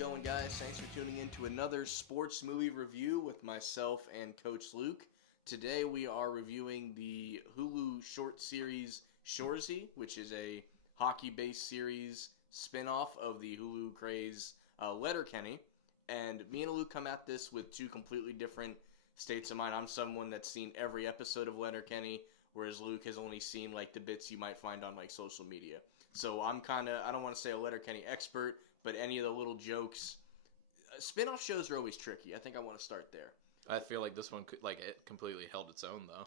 going, guys? Thanks for tuning in to another sports movie review with myself and Coach Luke. Today we are reviewing the Hulu short series Shoresy, which is a hockey-based series spin-off of the Hulu craze Letterkenny. And me and Luke come at this with two completely different states of mind. I'm someone that's seen every episode of Letterkenny, whereas Luke has only seen like the bits you might find on like social media. So I'm kind of, I don't want to say a Letterkenny expert, but any of the little jokes, spin-off shows are always tricky. I think I want to start there. I feel like this one could, it completely held its own, though.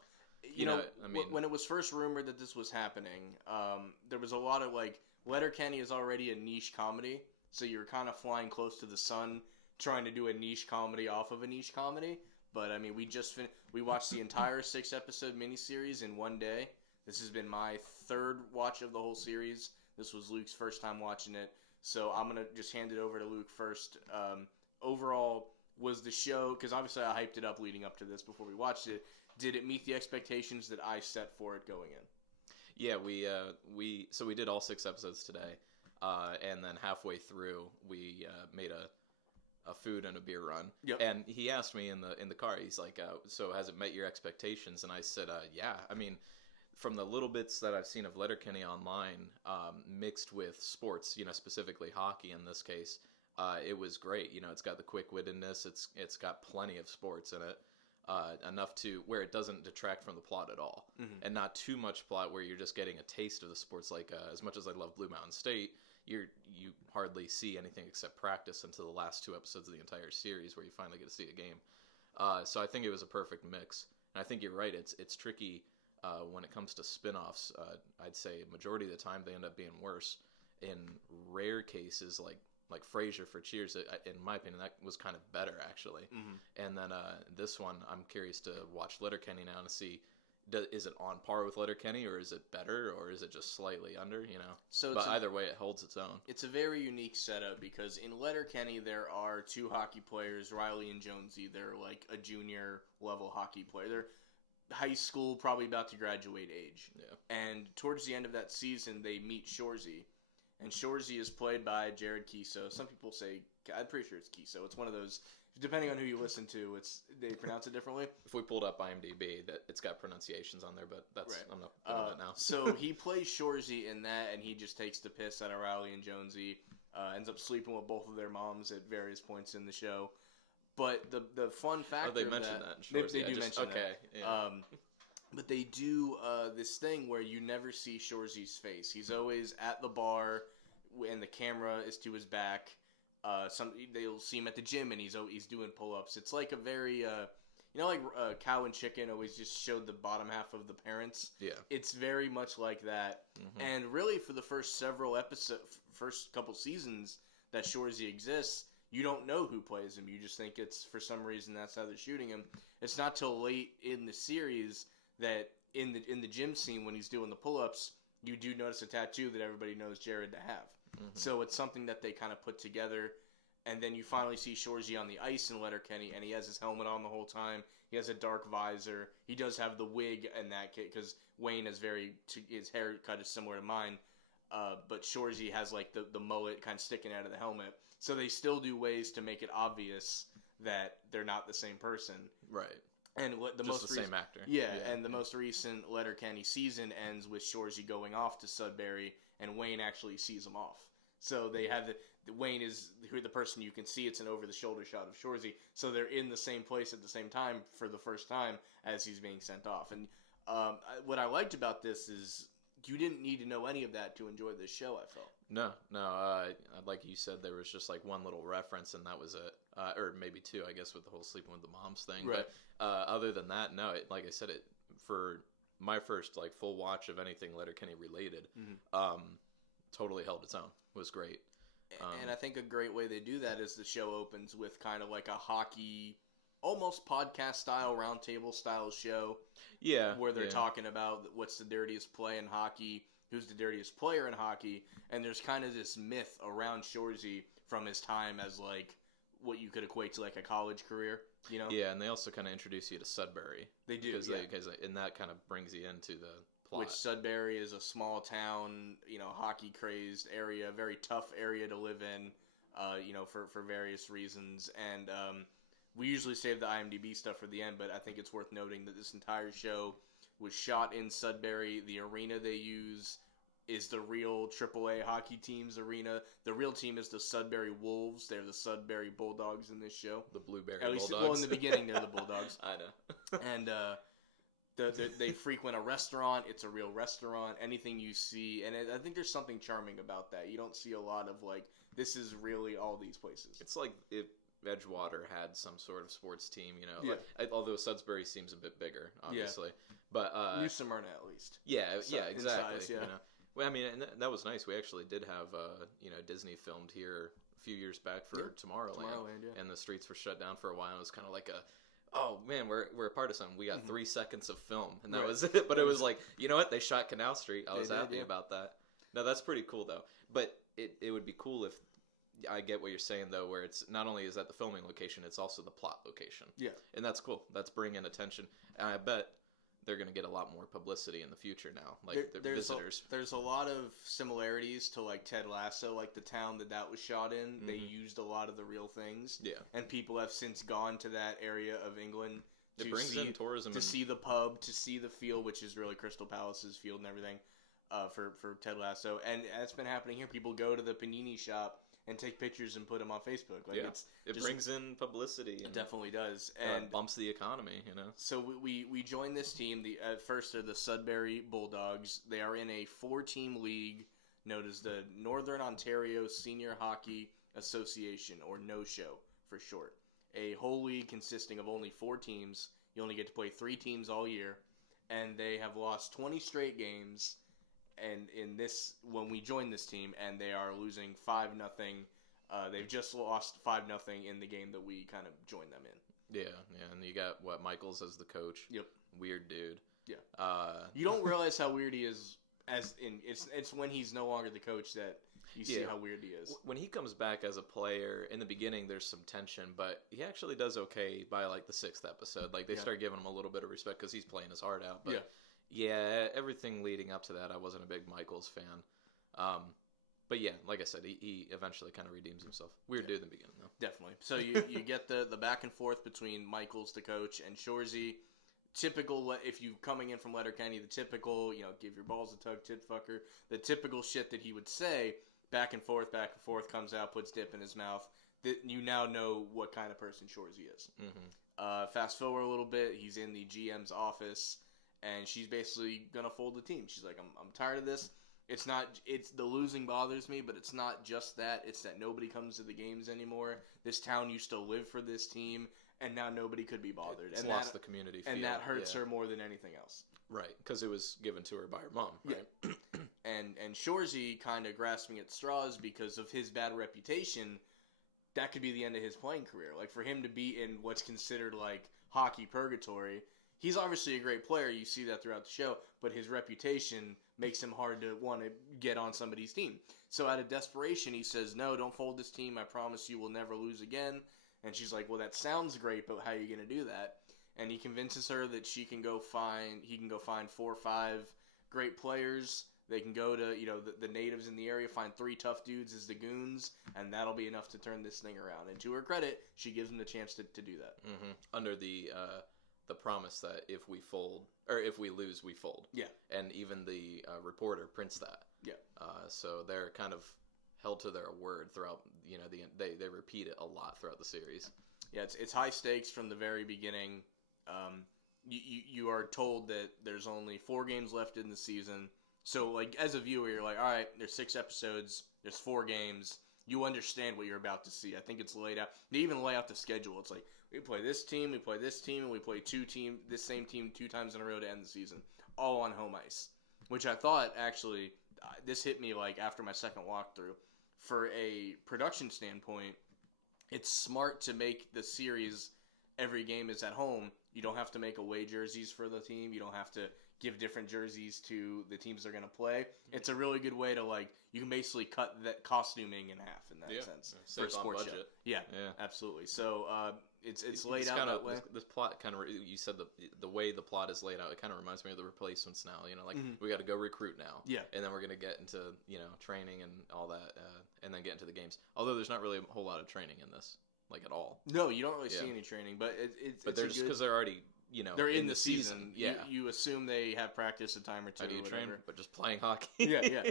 You know, when it was first rumored that this was happening, there was a lot of Letterkenny is already a niche comedy, so you're kind of flying close to the sun, trying to do a niche comedy off of a niche comedy. But I mean, we watched the entire 6-episode miniseries in one day. This has been my third watch of the whole series. This was Luke's first time watching it. So I'm going to just hand it over to Luke first. Overall, was the show, because obviously I hyped it up leading up to this before we watched it, did it meet the expectations that I set for it going in? Yeah, we did all 6 episodes today, and then halfway through we made a food and a beer run. Yep. And he asked me in the car, he's like, so has it met your expectations? And I said, yeah. I mean, from the little bits that I've seen of Letterkenny online, mixed with sports, specifically hockey in this case, it was great. It's got the quick-wittedness. It's got plenty of sports in it, enough to where it doesn't detract from the plot at all, and not too much plot where you're just getting a taste of the sports. Like as much as I love Blue Mountain State, you hardly see anything except practice until the last 2 episodes of the entire series, where you finally get to see a game. So I think it was a perfect mix, and I think you're right. It's tricky. When it comes to spin-offs, I'd say majority of the time they end up being worse. In rare cases, like Frasier for Cheers, in my opinion, that was kind of better, actually. And then this one, I'm curious to watch Letterkenny now to see, is it on par with Letterkenny, or is it better, or is it just slightly under, So but either way, it holds its own. It's a very unique setup, because in Letterkenny, there are 2 hockey players, Riley and Jonesy. They're like a junior-level hockey player. They're high school, probably about to graduate age. Yeah. And towards the end of that season, they meet Shoresy. And Shoresy is played by Jared Kiso. Some people say, I'm pretty sure it's Kiso. It's one of those, depending on who you listen to, they pronounce it differently. If we pulled up IMDb, that it's got pronunciations on there, but that's right. I'm not doing that now. So he plays Shoresy in that, and he just takes the piss out of Riley and Jonesy. Ends up sleeping with both of their moms at various points in the show. But the fun factor they mentioned that. They do mention that. Okay. Yeah. But they do this thing where you never see Shoresy's face. He's always at the bar, and the camera is to his back. They'll see him at the gym, and he's doing pull-ups. It's like a very, Cow and Chicken always just showed the bottom half of the parents. Yeah. It's very much like that. And really, for the first couple seasons that Shoresy exists, you don't know who plays him. You just think it's, for some reason, that's how they're shooting him. It's not till late in the series that in the gym scene when he's doing the pull-ups, you do notice a tattoo that everybody knows Jared to have. So it's something that they kind of put together. And then you finally see Shoresy on the ice in Letterkenny, and he has his helmet on the whole time. He has a dark visor. He does have the wig in that kit, because Wayne is his haircut is similar to mine. But Shoresy has like the mullet kind of sticking out of the helmet. So they still do ways to make it obvious that they're not the same person. Right. And same actor. Yeah, and the most recent Letterkenny season ends with Shoresy going off to Sudbury, and Wayne actually sees him off. So they have Wayne is the person you can see. It's an over-the-shoulder shot of Shoresy. So they're in the same place at the same time for the first time as he's being sent off. And what I liked about this is you didn't need to know any of that to enjoy this show, I felt. No. Like you said, there was just like one little reference, and that was it. Or maybe 2, I guess, with the whole sleeping with the moms thing. Right. But other than that, no. Like I said, for my first full watch of anything Letterkenny related, totally held its own. It was great. And I think a great way they do that is the show opens with kind of like a hockey, almost podcast style, roundtable style show. Yeah. Where they're talking about what's the dirtiest play in hockey, who's the dirtiest player in hockey, and there's kind of this myth around Shoresy from his time as like what you could equate to like a college career, Yeah, and they also kind of introduce you to Sudbury. They do, and that kind of brings you into the plot. Which Sudbury is a small town, hockey crazed area, very tough area to live in. for various reasons. And we usually save the IMDb stuff for the end, but I think it's worth noting that this entire show was shot in Sudbury. The arena they use is the real AAA hockey team's arena. The real team is the Sudbury Wolves. They're the Sudbury Bulldogs in this show. The Blueberry At least, Bulldogs. well, in the beginning, they're the Bulldogs. I know. And they frequent a restaurant. It's a real restaurant. Anything you see, and I think there's something charming about that. You don't see a lot of, like, this is really all these places. It's like if Edgewater had some sort of sports team, Yeah. Although Sudbury seems a bit bigger, obviously. Yeah. But New Smyrna, at least. Yeah, exactly. Size, yeah. Well, I mean, and that was nice. We actually did have, Disney filmed here a few years back for Tomorrowland, yeah. And the streets were shut down for a while. It was kind of like oh man, we're a part of something. We got 3 seconds of film, and that was it. But it was like, you know what? They shot Canal Street. I was happy about that. No, that's pretty cool though. But it would be cool if, I get what you're saying though, where it's not only is that the filming location, it's also the plot location. Yeah, and that's cool. That's bringing attention, and I bet they're going to get a lot more publicity in the future now. Like there's visitors. There's a lot of similarities to like Ted Lasso, like the town that was shot in. Mm-hmm. They used a lot of the real things. Yeah, and people have since gone to that area of England. It brings in tourism to see the pub, to see the field, which is really Crystal Palace's field and everything. For Ted Lasso, and that's been happening here. People go to the panini shop and take pictures and put them on Facebook. Like it brings in publicity. It definitely does, and bumps the economy. So we joined this team. At first they're the Sudbury Bulldogs. They are in a 4-team league known as the Northern Ontario Senior Hockey Association, or NO-SHO for short. A whole league consisting of only 4 teams. You only get to play 3 teams all year, and they have lost 20 straight games. And when we joined this team, and they are losing 5-0. They've just lost 5-0 in the game that we kind of joined them in. Yeah, and you got Michaels as the coach. Yep, weird dude. Yeah, you don't realize how weird he is. It's when he's no longer the coach that you see how weird he is. When he comes back as a player, in the beginning there's some tension, but he actually does okay by like the 6th episode. Like they start giving him a little bit of respect because he's playing his heart out. But yeah, everything leading up to that, I wasn't a big Michaels fan. But yeah, like I said, he eventually kind of redeems himself. Weird dude in the beginning, though. Definitely. So you get the back and forth between Michaels, the coach, and Shoresy. Typical, if you coming in from Letterkenny, the typical, give your balls a tug, tit fucker. The typical shit that he would say, back and forth, comes out, puts dip in his mouth. That you now know what kind of person Shoresy is. Mm-hmm. Fast forward a little bit, he's in the GM's office. And she's basically gonna fold the team. She's like, I'm tired of this. It's the losing bothers me, but it's not just that. It's that nobody comes to the games anymore. This town used to live for this team, and now nobody could be bothered. It's lost the community feel. And that hurts her more than anything else. Right, because it was given to her by her mom. Right? Yeah. and Shoresy kind of grasping at straws because of his bad reputation. That could be the end of his playing career. Like for him to be in what's considered like hockey purgatory. He's obviously a great player. You see that throughout the show, but his reputation makes him hard to want to get on somebody's team. So out of desperation, he says, "No, don't fold this team. I promise you will never lose again." And she's like, "Well, that sounds great, but how are you going to do that?" And he convinces her that he can go find 4 or 5 great players. They can go to the natives in the area, find 3 tough dudes as the goons, and that'll be enough to turn this thing around. And to her credit, she gives him the chance to do that. Mm-hmm. Under the promise that if we fold or if we lose, we fold. Yeah. And even the reporter prints that. Yeah. So they're kind of held to their word throughout. They repeat it a lot throughout the series. Yeah, it's high stakes from the very beginning. You are told that there's only 4 games left in the season. So like as a viewer, you're like, all right, there's 6 episodes, there's 4 games. You understand what you're about to see. I think it's laid out. They even lay out the schedule. It's like, we play this team, we play this team, and we play this same team 2 times in a row to end the season. All on home ice. Which I thought, actually, this hit me like after my second walkthrough. For a production standpoint, it's smart to make the series every game is at home. You don't have to make away jerseys for the team. You don't have to give different jerseys to the teams they're going to play. It's a really good way to, you can basically cut that costuming in half in that sense. For a sports show. Yeah, absolutely. So, it's laid out that way. This plot kind of, you said the way the plot is laid out, it kind of reminds me of the Replacements now. We got to go recruit now. Yeah. And then we're going to get into, training and all that, and then then get into the games. Although there's not really a whole lot of training in this, like at all. No, you don't really see any training, but But they're just because they're already, they're in the season. Yeah, you assume they have practice a time or two. How do you train? But just playing hockey. yeah.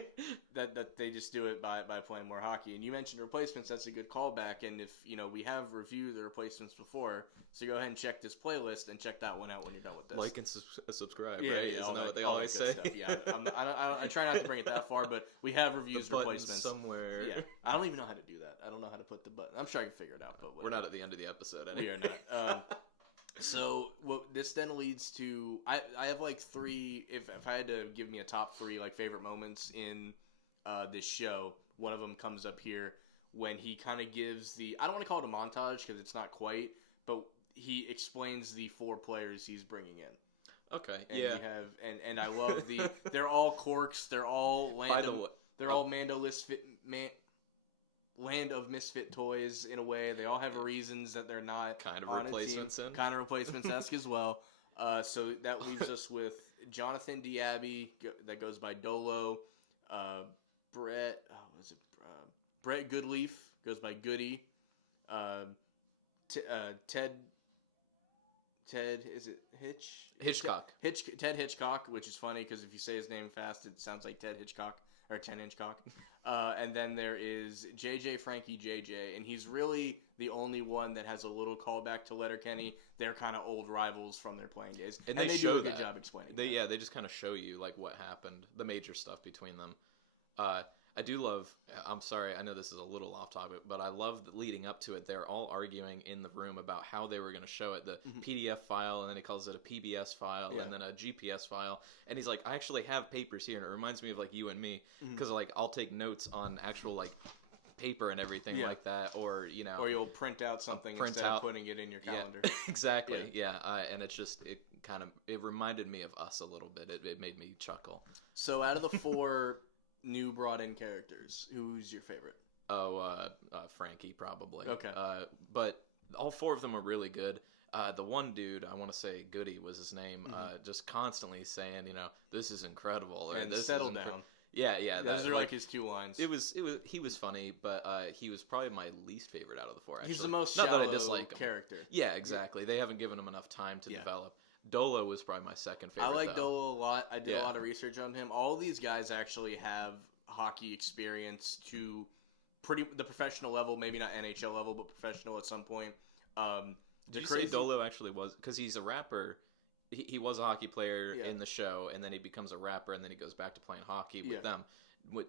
That they just do it by playing more hockey. And you mentioned replacements. That's a good callback. And if we have reviewed the replacements before, so go ahead and check this playlist and check that one out when you're done with this. Like and subscribe, right? Isn't that what they always say? Yeah, I try not to bring it that far, but we have reviews the replacements somewhere. Yeah, I don't even know how to do that. I don't know how to put the button. I'm sure I can figure it out, but whatever. We're not at the end of the episode. Anyway. We are not. So this then leads to I have like three. If I had to give me a top three like favorite moments in this show, one of them comes up here when he kind of gives the, I don't want to call it a montage because it's not quite, but he explains the 4 players he's bringing in. Okay. And yeah. You have and I love they're all Corks. They're all all Land of Misfit Toys in a way. They all have reasons that they're not kind of replacements in. Kind of replacements-esque as well. So that leaves us with Jonathan Diaby, that goes by Dolo. Brett Goodleaf goes by Goody. Ted is it Hitchcock. Ted Hitchcock, which is funny because if you say his name fast, it sounds like Ted Hitchcock or 10-inch cock. And then there is JJ Frankie JJ, and he's really the only one that has a little callback to Letterkenny. They're kind of old rivals from their playing days, and they do a good job explaining. They just kind of show you like what happened, the major stuff between them. I do love, I'm sorry, I know this is a little off topic, but I love leading up to it. They're all arguing in the room about how they were going to show it. The PDF file, and then he calls it a PBS file, and then a GPS file. And he's like, I actually have papers here, and it reminds me of like you and me, because like I'll take notes on actual like paper and everything like that, or or you'll print out something instead of putting it in your calendar. Yeah, exactly. Yeah, and it's just it reminded me of us a little bit. It made me chuckle. So out of the 4 new brought in characters, who's your favorite? Frankie probably. Okay. But all 4 of them are really good. The one dude, I want to say Goody was his name, just constantly saying, this is incredible. And this settle down. Yeah. Those are like his 2 lines. He was funny, but he was probably my least favorite out of the 4. Actually. He's the most shallow that I dislike him. character. Yeah, exactly. They haven't given him enough time to develop. Dolo was probably my second favorite. I like Dolo a lot. I did a lot of research on him. All these guys actually have hockey experience to the professional level, maybe not NHL level, but professional at some point. Did you say Dolo actually was, because he's a rapper? He was a hockey player in the show, and then he becomes a rapper, and then he goes back to playing hockey with them.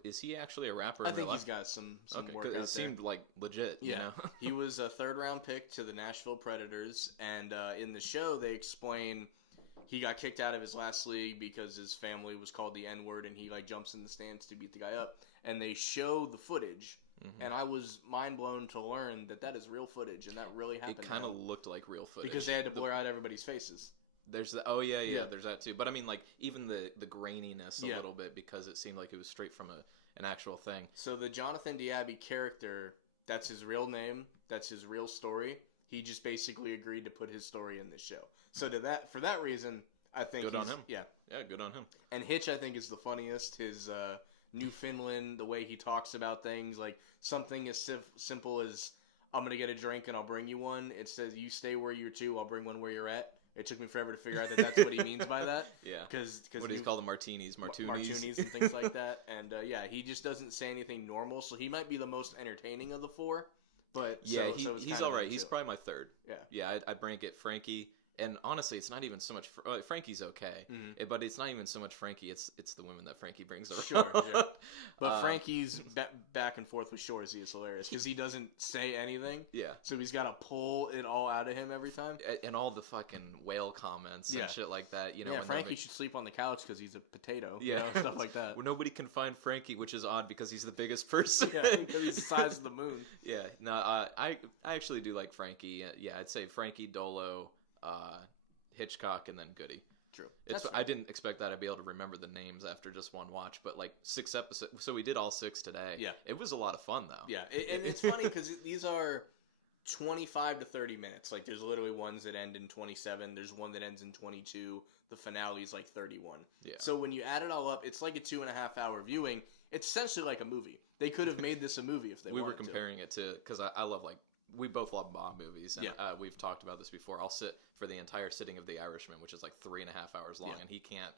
Is he actually a rapper? I think he's got some work out there. It seemed like legit. Yeah, he was a 3rd-round pick to the Nashville Predators, and in the show they explain he got kicked out of his last league because his family was called the N-word, and he like jumps in the stands to beat the guy up, and they show the footage. And I was mind blown to learn that is real footage, and that really happened. It kind of looked like real footage because they had to blur out everybody's faces. There's there's that too. But I mean, like even the graininess a little bit, because it seemed like it was straight from an actual thing. So the Jonathan Diaby character, that's his real name, that's his real story. He just basically agreed to put his story in this show. So for that reason, I think good on him. Yeah, good on him. And Hitch, I think, is the funniest. His Newfoundland, the way he talks about things, like something as simple as I'm gonna get a drink and I'll bring you one. It says you stay where you're to, I'll bring one where you're at. It took me forever to figure out that that's what he means by that. Yeah. Because what do you call them? Martinis and things like that. And he just doesn't say anything normal. So he might be the most entertaining of the 4. But he's all right. He's probably my 3rd. Yeah. I'd rank it Frankie. And honestly, it's not even so much. Frankie's okay, but it's not even so much Frankie. It's the women that Frankie brings around. Sure. But Frankie's back and forth with Shoresy is hilarious because he doesn't say anything. Yeah. So he's got to pull it all out of him every time. And all the fucking whale comments and shit like that. Yeah, Frankie should sleep on the couch because he's a potato. Yeah. Stuff like that. Well, nobody can find Frankie, which is odd because he's the biggest person. Yeah, because he's the size of the moon. Yeah. No, I actually do like Frankie. Yeah, I'd say Frankie, Dolo, Hitchcock, and then Goody. True. I didn't expect that I'd be able to remember the names after just one watch, but like 6 episodes. So we did all 6 today. Yeah. It was a lot of fun though. Yeah, and it's funny because these are 25 to 30 minutes. Like there's literally ones that end in 27. There's one that ends in 22. The finale is like 31. Yeah. So when you add it all up, it's like a 2.5 hour viewing. It's essentially like a movie. They could have made this a movie if they wanted to. We were comparing it to, because I love, like, we both love mob movies, and we've talked about this before. I'll sit for the entire sitting of The Irishman, which is like 3.5 hours long, and he can't.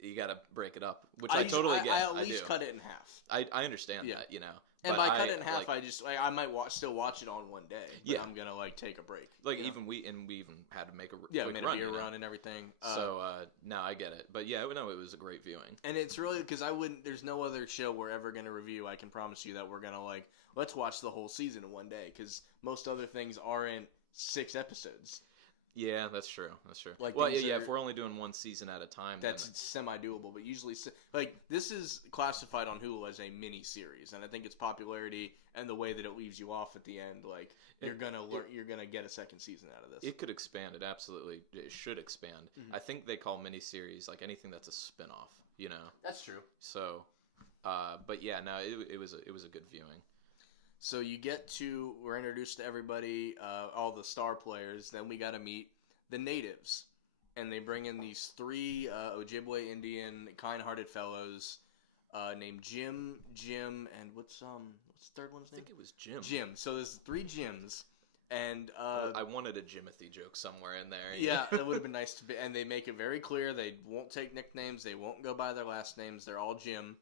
You got to break it up, which I totally get. I at least cut it in half. I understand that, you know. And by cut it in half, I might still watch it on one day. But I'm gonna take a break. Like even we even had to make a made a beer run and everything. So no, I get it. But yeah, no, it was a great viewing. And it's really because there's no other show we're ever gonna review. I can promise you that we're gonna let's watch the whole season in one day, because most other things aren't 6 episodes. Yeah, that's true. That's true. If we're only doing one season at a time, that's semi-doable. But usually, this is classified on Hulu as a mini-series, and I think its popularity and the way that it leaves you off at the end, you're gonna get a second season out of this. It could expand. It should expand. Mm-hmm. I think they call mini-series anything that's a spin-off. You know. That's true. So, but yeah, no, it was a good viewing. So we're introduced to everybody, all the star players. Then we got to meet the natives, and they bring in these 3 Ojibwe Indian, kind-hearted fellows named Jim, and what's the third one's name? I think it was Jim. Jim. So there's 3 Jims, and I wanted a Jimothy joke somewhere in there. Yeah, that would have been nice to be. And they make it very clear they won't take nicknames. They won't go by their last names. They're all Jim,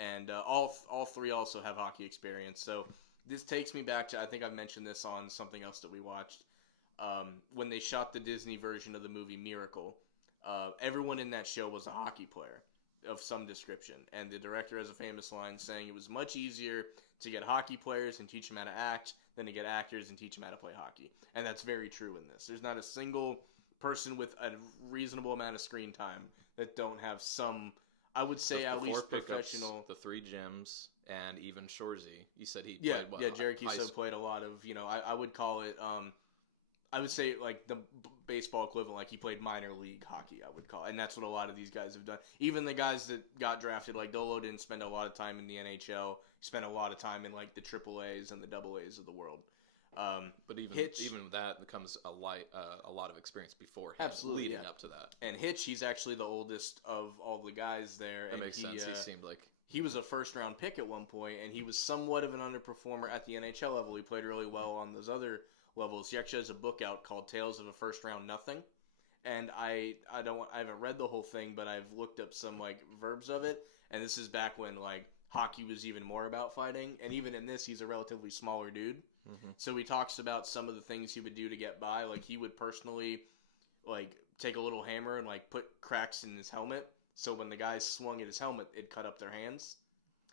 and all 3 also have hockey experience. So. This takes me back to, I think I've mentioned this on something else that we watched, when they shot the Disney version of the movie Miracle. Everyone in that show was a hockey player of some description, and the director has a famous line saying it was much easier to get hockey players and teach them how to act than to get actors and teach them how to play hockey. And that's very true in this. There's not a single person with a reasonable amount of screen time that don't have some, I would say, at least professional. The 3 Jims. And even Shoresy, you said he played well. Yeah, Jared Keeso played a lot of, I would call it, I would say the baseball equivalent, he played minor league hockey, I would call it. And that's what a lot of these guys have done. Even the guys that got drafted, Dolo didn't spend a lot of time in the NHL. He spent a lot of time in the AAAs and the AAs of the world. But even that comes a lot of experience before him, leading up to that. And Hitch, he's actually the oldest of all the guys there. That makes sense. He seemed like... He was a first-round pick at one point, and he was somewhat of an underperformer at the NHL level. He played really well on those other levels. He actually has a book out called Tales of a First-Round Nothing, and I haven't read the whole thing, but I've looked up some verbs of it, and this is back when hockey was even more about fighting, and even in this, he's a relatively smaller dude. Mm-hmm. So he talks about some of the things he would do to get by. He would personally take a little hammer and put cracks in his helmet. So when the guys swung at his helmet, it cut up their hands.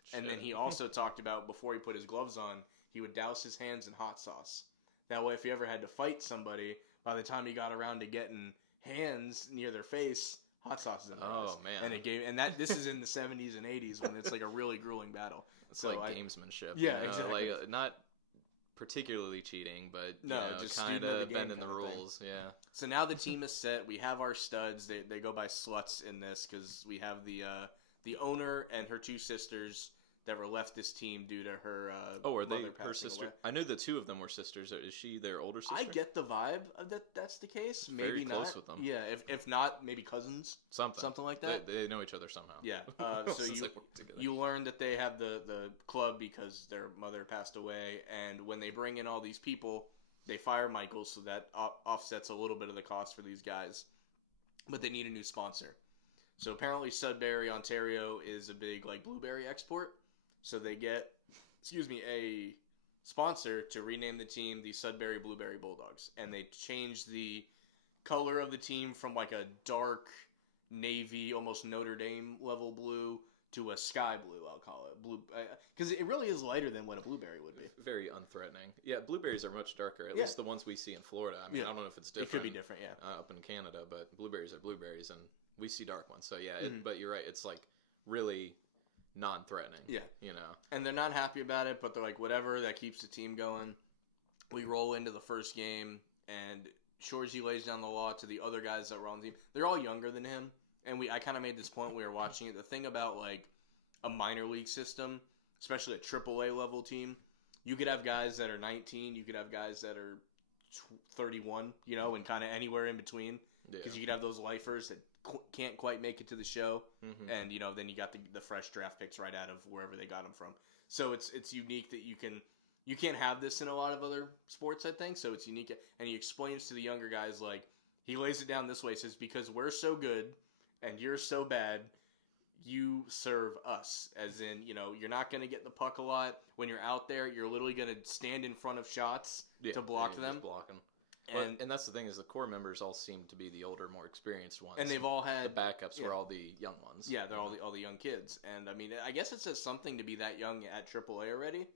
Shit. And then he also talked about, before he put his gloves on, he would douse his hands in hot sauce. That way, if he ever had to fight somebody, by the time he got around to getting hands near their face, hot sauce is in their eyes. Man! This is in the 70s and 80s when it's a really grueling battle. It's gamesmanship. Yeah, exactly. Not particularly cheating, but just kind of bending the rules. Yeah. So now the team is set. We have our studs. They go by sluts in this because we have the owner and her 2 sisters that were left this team due to her. Are they her sister? Away. I knew the 2 of them were sisters. Is she their older sister? I get the vibe that that's the case. Maybe very not. Close with them. Yeah, if not, maybe cousins. Something like that. They know each other somehow. Yeah. So you learn that they have the club because their mother passed away, and when they bring in all these people, they fire Michael, so that offsets a little bit of the cost for these guys. But they need a new sponsor. So apparently Sudbury, Ontario is a big blueberry export. So they get, a sponsor to rename the team the Sudbury Blueberry Bulldogs. And they change the color of the team from a dark navy, almost Notre Dame level blue, to a sky blue, I'll call it. Blue, because it really is lighter than what a blueberry would be. Very unthreatening. Yeah, blueberries are much darker, at least the ones we see in Florida. I mean, I don't know if it's different. It could be different, yeah. Up in Canada, but blueberries are blueberries, and we see dark ones. So yeah, but you're right, it's really non-threatening. Yeah. And they're not happy about it, but they're whatever, that keeps the team going. We roll into the first game, and Shoresy lays down the law to the other guys that were on the team. They're all younger than him, and I kind of made this point when we were watching it. The thing about a minor league system, especially a AAA level team, you could have guys that are 19, you could have guys that are 31, and kind of anywhere in between. Because you could have those lifers that can't quite make it to the show, and then you got the fresh draft picks right out of wherever they got them from. So it's unique that you can't have this in a lot of other sports, I think. So it's unique, and he explains to the younger guys, like, he lays it down this way. He says, because we're so good and you're so bad, you serve us. As in, you're not going to get the puck a lot. When you're out there, you're literally going to stand in front of shots to block them. Just block them. And that's the thing, is the core members all seem to be the older, more experienced ones. And they've all had... The backups were all the young ones. Yeah, they're all the young kids. And, I mean, I guess it says something to be that young at AAA already.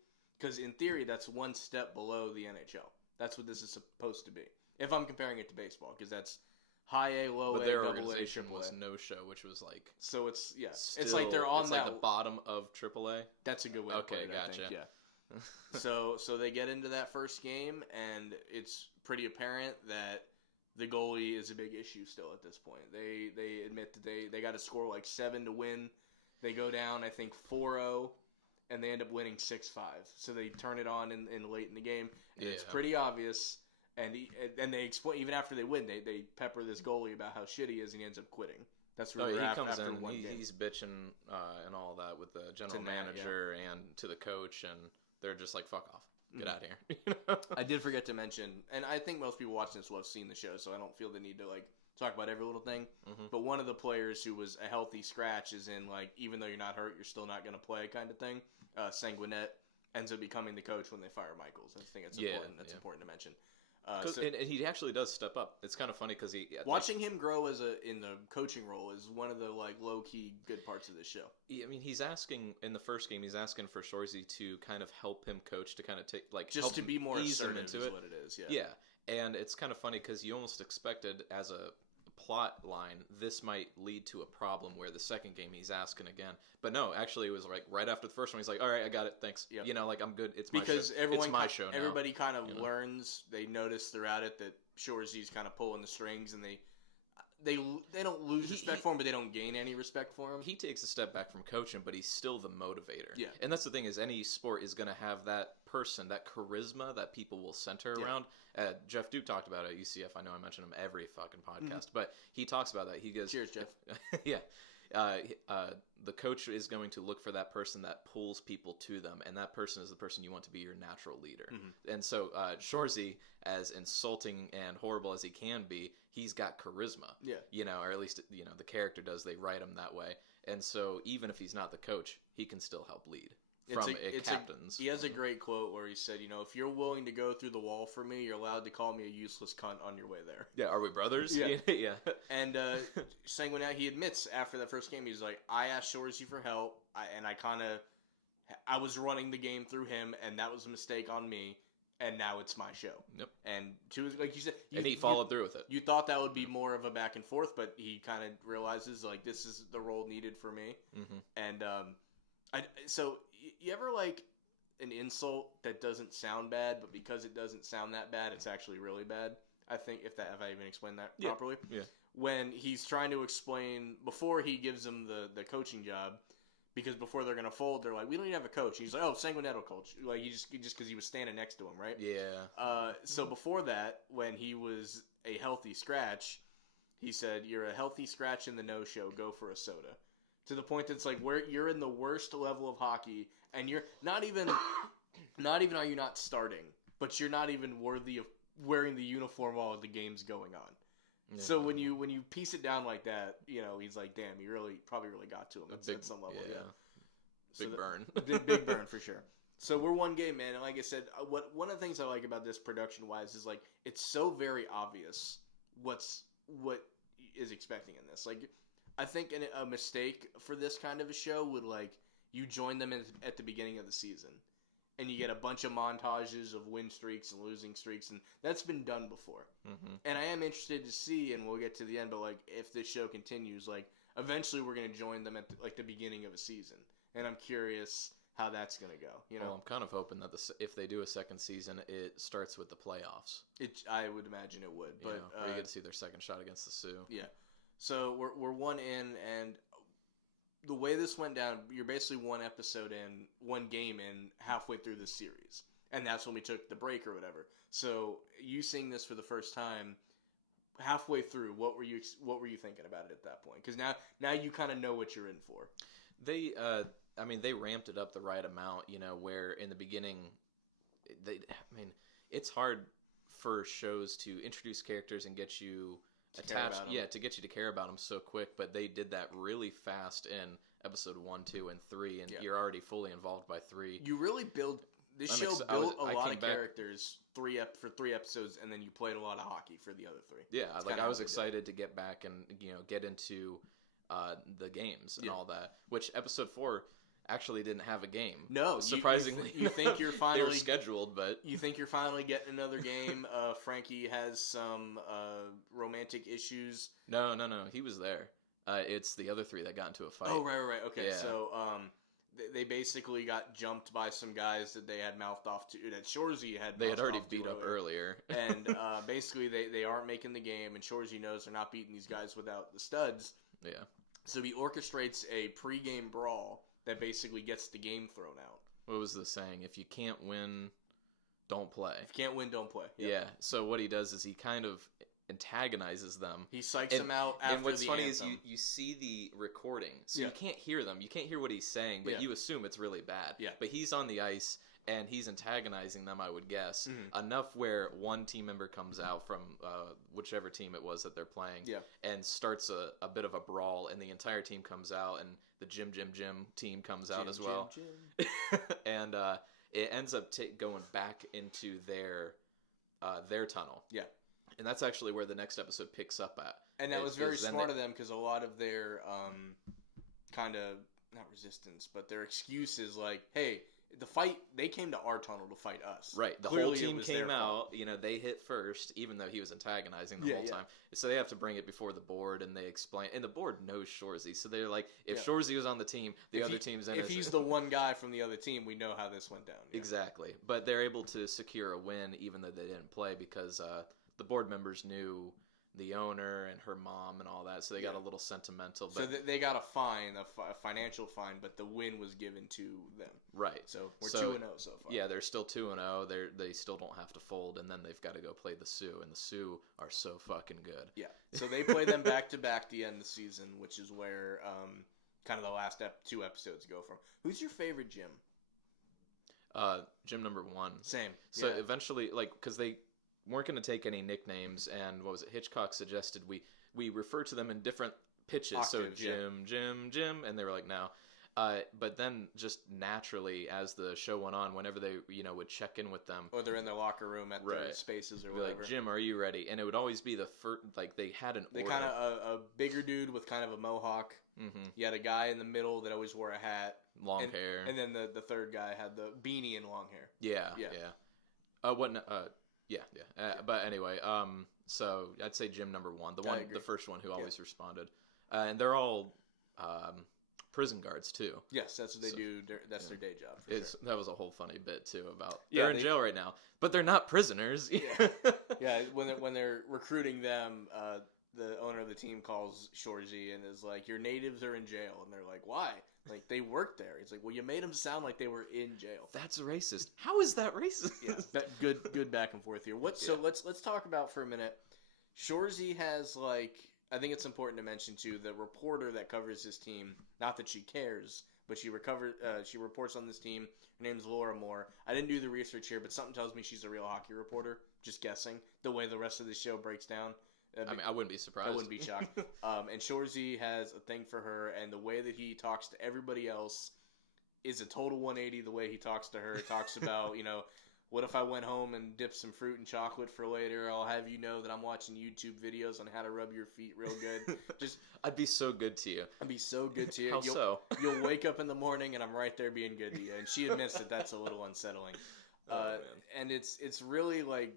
Because, in theory, that's one step below the NHL. That's what this is supposed to be. If I'm comparing it to baseball. Because that's high A, low A, but their double organization A, was no show, which was like... So it's... Yeah. Still, it's like they're on that... like the bottom of AAA? That's a good way to put it, gotcha. I think. Yeah. So they get into that first game, and it's pretty apparent that the goalie is a big issue still at this point. They admit that they got to score like 7 to win. They go down, I think, 4-0, and they end up winning 6-5. So they turn it on in late in the game, and it's pretty obvious. And they explain, even after they win, they pepper this goalie about how shit he is, and he ends up quitting. That's really he comes after in. one game. He's bitching and all that with the general manager and to the coach, and they're just like, "Fuck off, get out of here." I did forget to mention, and I think most people watching this will have seen the show, so I don't feel the need to like talk about every little thing. But one of the players who was a healthy scratch, is in like, even though you're not hurt, you're still not going to play kind of thing. Sanguinet ends up becoming the coach when they fire Michaels. I think it's important. That's important to mention. And he actually does step up. It's kind of funny because watching him grow in the coaching role is one of the like low key good parts of this show. I mean, he's asking in the first game. He's asking for Shoresy to kind of help him coach, to kind of take just to be more assertive into is it. what it is. Yeah, and it's kind of funny because you almost expected, as a plot line, this might lead to a problem where the second game he's asking again. But no, actually, it was like right after the first one, he's like, "All right, I got it, thanks." Yep. I'm good. It's my show. Because it's my show now. Everybody kind of learns. They notice throughout it that Shoresy's kind of pulling the strings, and they don't lose respect for him, but they don't gain any respect for him. He takes a step back from coaching, but he's still the motivator. Yeah. And that's the thing, is any sport is going to have that person, that charisma that people will center around. Jeff Duke talked about it at UCF. I know I mention him every fucking podcast, but he talks about that. He goes, "Cheers, Jeff." Yeah. The coach is going to look for that person that pulls people to them, and that person is the person you want to be your natural leader. And so Shoresy, as insulting and horrible as he can be, he's got charisma. Yeah. Or at least the character does. They write him that way, and so even if he's not the coach, he can still help lead. Captains. He has a great quote where he said, "If you're willing to go through the wall for me, you're allowed to call me a useless cunt on your way there." Yeah, are we brothers? Yeah. Yeah. And Sanguinet, he admits after that first game, he's like, "I asked Shoresy for help, I was running the game through him, and that was a mistake on me, and now it's my show." Yep. And like you said, and he followed through with it. You thought that would be more of a back and forth, but he kind of realizes, like, this is the role needed for me. And so you ever like an insult that doesn't sound bad, but because it doesn't sound that bad, it's actually really bad? I think if I even explained that properly. Yeah. When he's trying to explain, before he gives them the coaching job, because before they're gonna fold, they're like, "We don't even have a coach." And he's like, "Oh, Sanguinet will coach." Like, he just because he was standing next to him, right? Yeah. So before that, when he was a healthy scratch, he said, "You're a healthy scratch in the no-show. Go for a soda." To the point that's like, where you're in the worst level of hockey, and you're not even are you not starting, but you're not even worthy of wearing the uniform while the game's going on. Yeah. So when you piece it down like that, he's like, "Damn, you probably really got to him at some level." Yeah. Big burn. Big burn for sure. So we're one game, man, and like I said, one of the things I like about this production-wise is, like, it's so very obvious what is expecting in this. Like, I think a mistake for this kind of a show would, like, you join them at the beginning of the season, and you get a bunch of montages of win streaks and losing streaks, and that's been done before. And I am interested to see, and we'll get to the end, but, like, if this show continues, like, eventually we're going to join them at the beginning of a season, and I'm curious how that's going to go. Well, I'm kind of hoping that if they do a second season, it starts with the playoffs. I would imagine it would, but where you get to see their second shot against the Sioux. Yeah. So we're one in, and the way this went down, you're basically one game in, halfway through the series, and that's when we took the break or whatever. So you seeing this for the first time, halfway through, what were you thinking about it at that point? Because now you kind of know what you're in for. They ramped it up the right amount, where in the beginning, it's hard for shows to introduce characters and get you attached, to get you to care about them so quick, but they did that really fast in episode 1, 2, and 3, and you're already fully involved by 3. You really build... This show built a lot of characters for 3 episodes, and then you played a lot of hockey for the other 3. Yeah, I was excited to get back and get into the games and all that. Which episode 4 actually didn't have a game. No, surprisingly, you think you're finally they were scheduled, but you think you're finally getting another game. Frankie has some romantic issues. No, he was there. It's the other 3 that got into a fight. Oh, right. Okay, yeah. So they basically got jumped by some guys that they had mouthed off to, that Shoresy had. They had already beat up earlier. And basically they aren't making the game, and Shoresy knows they're not beating these guys without the studs. Yeah. So he orchestrates a pregame brawl that basically gets the game thrown out. What was the saying? If you can't win, don't play. If you can't win, don't play. Yep. Yeah. So what he does is he kind of antagonizes them. He psychs them out after the And what's funny anthem. is you see the recording, so you can't hear them. You can't hear what he's saying, but you assume it's really bad. Yeah. But he's on the ice, and he's antagonizing them, I would guess, enough where one team member comes out from whichever team it was that they're playing and starts a bit of a brawl, and the entire team comes out, and the Jim team comes out as well. And it ends up going back into their tunnel. Yeah. And that's actually where the next episode picks up at. And that was very smart of them, because a lot of their kind of, not resistance, but their excuse is like, hey, the fight, they came to our tunnel to fight us. Right. The whole team came out, they hit first, even though he was antagonizing the whole time. So they have to bring it before the board, and they explain, and the board knows Shoresy. So they're like, if Shoresy was on the team, the other team's in it. If he's the one guy from the other team, we know how this went down. Yeah. Exactly. But they're able to secure a win, even though they didn't play, because the board members knew the owner and her mom and all that, so they got a little sentimental. But so they got a fine, a financial fine, but the win was given to them. Right. So we're 2-0 so far. Yeah, they're still 2-0. They still don't have to fold, and then they've got to go play the Sioux, and the Sioux are so fucking good. Yeah. So they play them back to back the end of the season, which is where kind of the last 2 episodes go from. Who's your favorite Jim? Jim number 1. Same. So eventually, because they weren't going to take any nicknames, and what was it? Hitchcock suggested we refer to them in different pitches. Octaves, so Jim, and they were like, no. But then just naturally, as the show went on, whenever they would check in with them, or they're in their locker room at their spaces or whatever, like, Jim, are you ready? And it would always be the first, like they had an order. Kind of a bigger dude with kind of a mohawk. Mm-hmm. You had a guy in the middle that always wore a hat, long hair, and then the third guy had the beanie and long hair. Yeah. But anyway, so I'd say Jim number 1, the first one who always responded, and they're all prison guards too. Yes, that's what they do. That's their day job. That was a whole funny bit too about they're in jail right now, but they're not prisoners. Yeah, when they're recruiting them, the owner of the team calls Shoresy and is like, "Your natives are in jail," and they're like, "Why?" Like, they work there. He's like, well, you made them sound like they were in jail. That's racist. How is that racist? Yeah, good back and forth here. So let's talk about for a minute. Shoresy has, like, I think it's important to mention too, the reporter that covers his team. Not that she cares, but she reports on this team. Her name's Laura Moore. I didn't do the research here, but something tells me she's a real hockey reporter. Just guessing. The way the rest of the show breaks down. I wouldn't be surprised. I wouldn't be shocked. And Shoresy has a thing for her, and the way that he talks to everybody else is a total 180. The way he talks to her, talks about, what if I went home and dipped some fruit and chocolate for later? I'll have you know that I'm watching YouTube videos on how to rub your feet real good. I'd be so good to you. I'd be so good to you. How so? You'll wake up in the morning and I'm right there being good to you. And she admits that that's a little unsettling. And it's really like,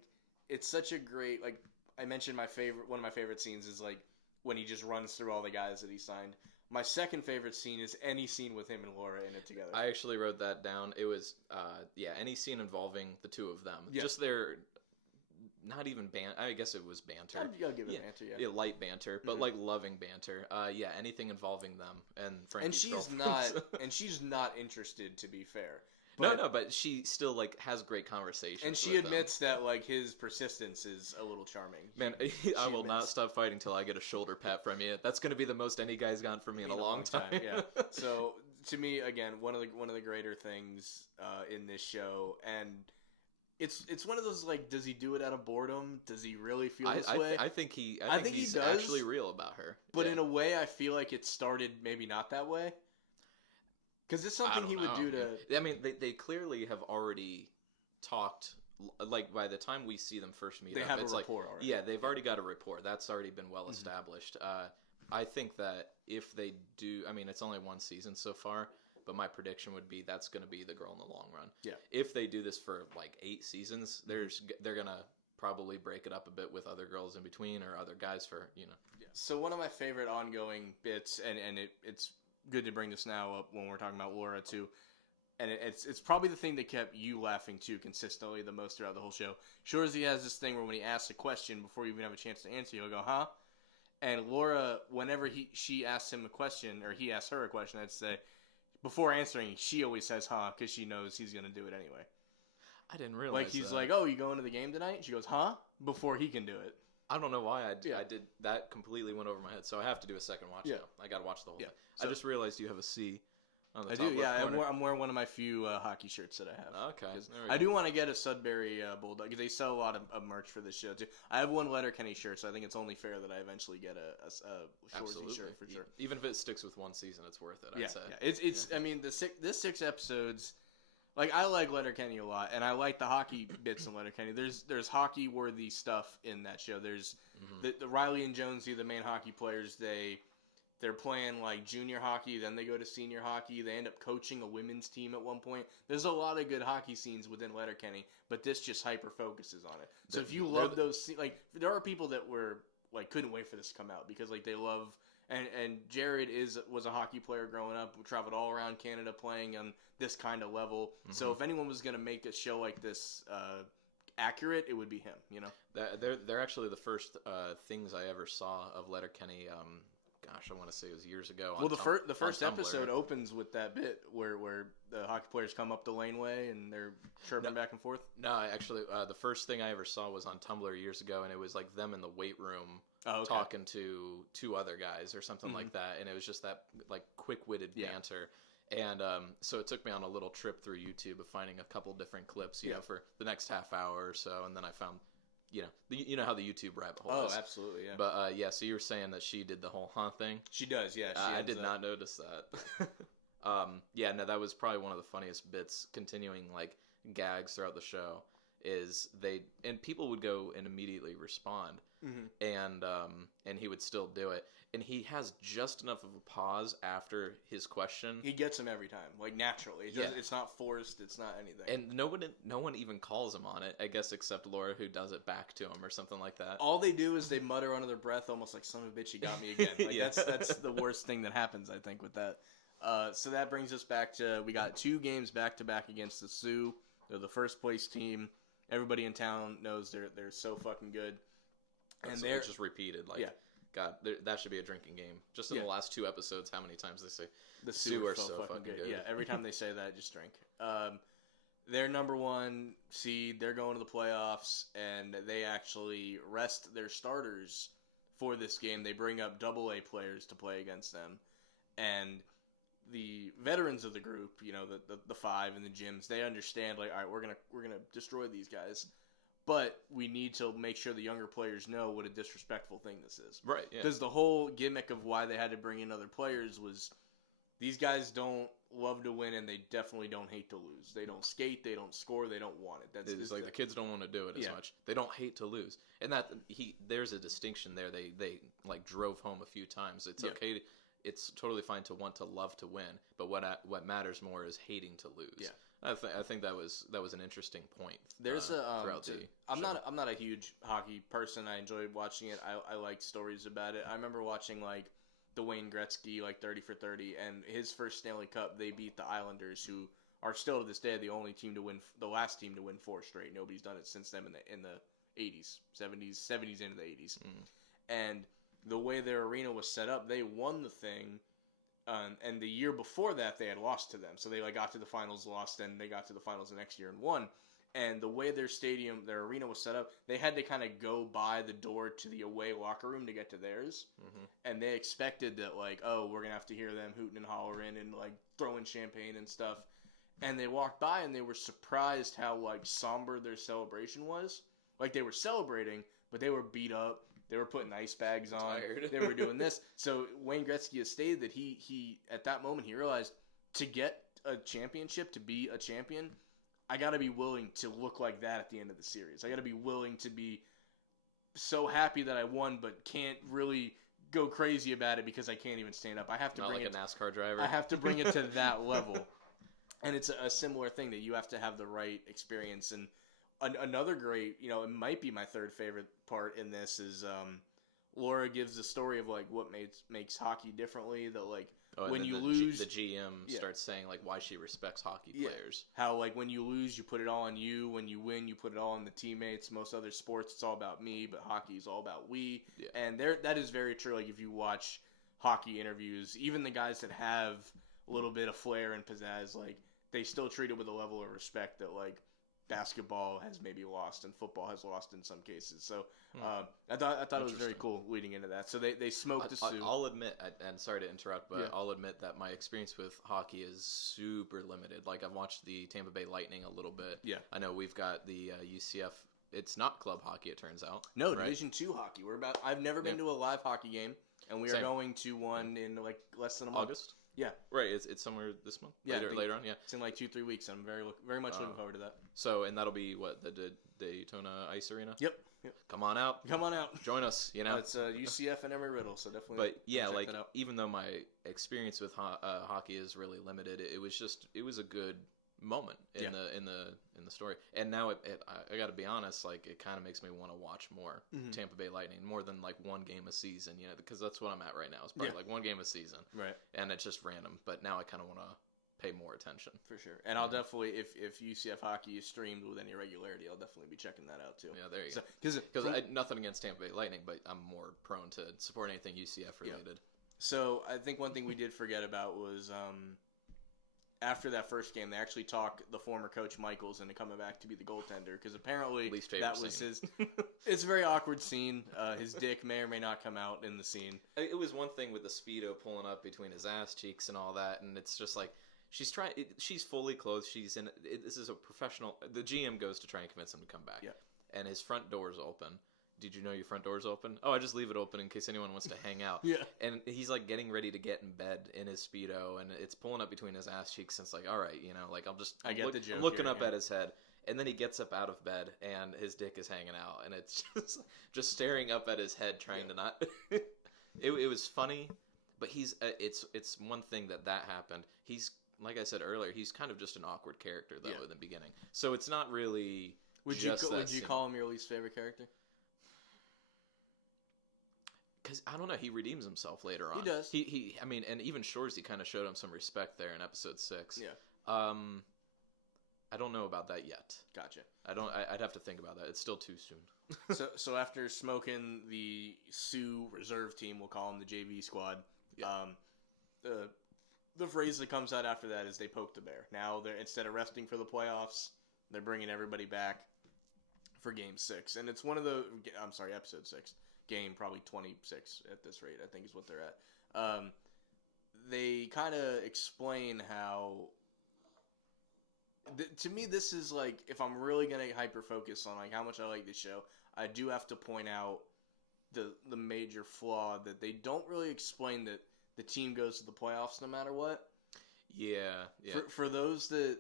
it's such a great, like, I mentioned one of my favorite scenes is like when he just runs through all the guys that he signed. My second favorite scene is any scene with him and Laura in it together. I actually wrote that down. It was, any scene involving the two of them. Yeah. Just their, not even I guess it was banter. I'll give it banter, yeah. Light banter, but like loving banter. Anything involving them and Frankie's girlfriend. And she's not interested, to be fair. But she still like has great conversations. And she admits that like his persistence is a little charming. Man, I will not stop fighting till I get a shoulder pat from you. That's going to be the most any guy's gotten from me in a long time. Yeah. So to me, again, one of the greater things in this show, and it's one of those like, does he do it out of boredom? Does he really feel this way? I think he's actually real about her. But in a way, I feel like it started maybe not that way. Because it's something he would do to... I mean, they clearly have already talked... Like, by the time we see them first meet up, they have a rapport already. Yeah, they've already got a rapport. That's already been well established. I think that if they do... I mean, it's only one season so far, but my prediction would be that's going to be the girl in the long run. Yeah. If they do this for, like, 8 seasons, they're going to probably break it up a bit with other girls in between or other guys for, you know... Yeah. So one of my favorite ongoing bits, and it's... good to bring this now up when we're talking about Laura too, and it's probably the thing that kept you laughing too consistently the most throughout the whole show. Shoresy has this thing where when he asks a question before you even have a chance to answer, he'll go, "Huh?" And Laura, whenever she asks him a question or he asks her a question, I'd say before answering, she always says "Huh" because she knows he's gonna do it anyway. I didn't realize. Like he's like, "Oh, you going to the game tonight?" She goes, "Huh?" before he can do it. I don't know why I did that. Completely went over my head, so I have to do a second watch now. I got to watch the whole thing. So, I just realized you have a C on the top left corner. I'm wearing one of my few hockey shirts that I have. Okay. I do want to get a Sudbury Bulldog because they sell a lot of merch for this show too. I have one Letterkenny shirt, so I think it's only fair that I eventually get a Shoresy shirt for sure. Even if it sticks with one season, it's worth it. I'd say. It's. I mean, this 6 episodes. Like, I like Letterkenny a lot, and I like the hockey bits in Letterkenny. There's hockey-worthy stuff in that show. There's the Riley and Jonesy, the main hockey players, they're playing, like, junior hockey, then they go to senior hockey. They end up coaching a women's team at one point. There's a lot of good hockey scenes within Letterkenny, but this just hyper-focuses on it. So if you love those scenes, like, there are people that were, like, couldn't wait for this to come out because, like, they love... And Jared was a hockey player growing up. We traveled all around Canada playing on this kind of level. So if anyone was going to make a show like this accurate, it would be him. You know, they're actually the first things I ever saw of Letterkenny. Gosh, I want to say it was years ago. Well, the first episode opens with that bit where the hockey players come up the laneway and they're chirping back and forth. No, actually, the first thing I ever saw was on Tumblr years ago, and it was like them in the weight room talking to 2 other guys or something like that, and it was just that like quick-witted banter. And so it took me on a little trip through YouTube of finding a couple different clips, you know, for the next half hour or so, and then I found. You know how the YouTube rabbit hole is. Oh, absolutely, yeah. But, so you were saying that she did the whole thing? She does, yeah. I did not notice that. That was probably one of the funniest bits, continuing, like, gags throughout the show, is and people would go and immediately respond, and he would still do it. And he has just enough of a pause after his question. He gets him every time, like naturally. It's not forced. It's not anything. And no one even calls him on it, I guess, except Laura, who does it back to him or something like that. All they do is they mutter under their breath, almost like "son of a bitch, you got me again." Like that's the worst thing that happens, I think, with that. So that brings us back to we got 2 games back to back against the Sioux. They're the first place team. Everybody in town knows they're so fucking good, and they're just repeated like. Yeah. God, that should be a drinking game. Just in the last 2 episodes, how many times they say the Sioux are so fucking good. Yeah, every time they say that, just drink. They're number 1 seed. They're going to the playoffs, and they actually rest their starters for this game. They bring up AA players to play against them, and the veterans of the group, you know, the 5 and the gyms, they understand. Like, all right, we're gonna destroy these guys. But we need to make sure the younger players know what a disrespectful thing this is. Right, yeah. Because the whole gimmick of why they had to bring in other players was these guys don't love to win, and they definitely don't hate to lose. They don't skate, they don't score, they don't want it. It's like the kids don't want to do it as much. They don't hate to lose. And there's a distinction there. They like drove home a few times. It's okay. It's totally fine to want to love to win, but what matters more is hating to lose. Yeah. I think that was an interesting point. There's I'm not a huge hockey person. I enjoy watching it. I like stories about it. I remember watching like the Wayne Gretzky 30 for 30, and his first Stanley Cup. They beat the Islanders, who are still to this day the only team to win, the last team to win 4 straight. Nobody's done it since them in the 80s, 70s into the 80s, and the way their arena was set up, they won the thing And the year before that, they had lost to them. So they got to the finals, lost, and they got to the finals the next year and won. And the way their arena was set up, they had to kind of go by the door to the away locker room to get to theirs. Mm-hmm. And they expected that, we're going to have to hear them hooting and hollering and, throwing champagne and stuff. And they walked by and they were surprised how, somber their celebration was. They were celebrating, but they were beat up. They were putting ice bags on. Tired. They were doing this. So Wayne Gretzky has stated that he at that moment, he realized to get a championship, to be a champion, I got to be willing to look like that at the end of the series. I got to be willing to be so happy that I won, but can't really go crazy about it because I can't even stand up. I have to Not bring like it a NASCAR driver. I have to bring it to that level. And it's a similar thing that you have to have the right experience. And another great, it might be my third favorite part in this is Laura gives the story of what makes hockey differently. That when you lose, the GM starts saying why she respects hockey players. How when you lose, you put it all on you. When you win, you put it all on the teammates. Most other sports, it's all about me, but hockey is all about we. Yeah. And that is very true. If you watch hockey interviews, even the guys that have a little bit of flair and pizzazz, they still treat it with a level of respect that basketball has maybe lost and football has lost in some cases. So I thought it was very cool leading into that. So they smoked the Sioux. I'll admit, and sorry to interrupt, but I'll admit that my experience with hockey is super limited. I've watched the Tampa Bay Lightning a little bit. Yeah. I know we've got the UCF. It's not club hockey, it turns out. No, right? Division II hockey. I've never been to a live hockey game, and we are going to one in less than a month. August? Yeah. Right, it's somewhere this month? Yeah. Later on, yeah. It's in 2-3 weeks. I'm very much looking forward to that. So, and that'll be, the Daytona Ice Arena? Yep. Come on out. Join us, It's UCF and Embry-Riddle, so definitely But, yeah, check that out. even though my experience with hockey is really limited, it was a good moment in the story. And now I got to be honest, it kind of makes me want to watch more Tampa Bay Lightning, more than one game a season, because that's what I'm at right now. It's probably one game a season, right? And it's just random. But now I kind of want to pay more attention for sure. And I'll definitely, if UCF hockey is streamed with any regularity, I'll definitely be checking that out too. Yeah, there you go. Because nothing against Tampa Bay Lightning, but I'm more prone to support anything UCF related. So I think one thing we did forget about was. After that first game, they actually talked the former coach Michaels into coming back to be the goaltender because apparently that was his. It's a very awkward scene. His dick may or may not come out in the scene. It was one thing with the Speedo pulling up between his ass cheeks and all that, and it's just she's trying. She's fully clothed. She's in. This is a professional. The GM goes to try and convince him to come back. Yeah. And his front door's open. Did you know your front door's open? Oh, I just leave it open in case anyone wants to hang out. Yeah. And he's getting ready to get in bed in his Speedo, and it's pulling up between his ass cheeks. And it's all right, I'm looking up at his head. And then he gets up out of bed, and his dick is hanging out, and it's just staring up at his head, trying to not. It was funny, but it's one thing that happened. He's, like I said earlier, he's kind of just an awkward character though in the beginning. So it's not really. Would you call him your least favorite character? Because, I don't know, he redeems himself later on. He does. I mean, and even Shoresy kind of showed him some respect there in episode 6. Yeah. I don't know about that yet. Gotcha. I'd have to think about that. It's still too soon. So after smoking the Sioux reserve team, we'll call them the JV squad, the phrase that comes out after that is they poked the bear. Now, instead of resting for the playoffs, they're bringing everybody back for Game 6. And it's episode 6. Game probably 26 at this rate, I think is what they're at. They kind of explain how to me this is if I'm really going to hyper focus on how much I like this show, I do have to point out the major flaw that they don't really explain that the team goes to the playoffs no matter what. Yeah. For those that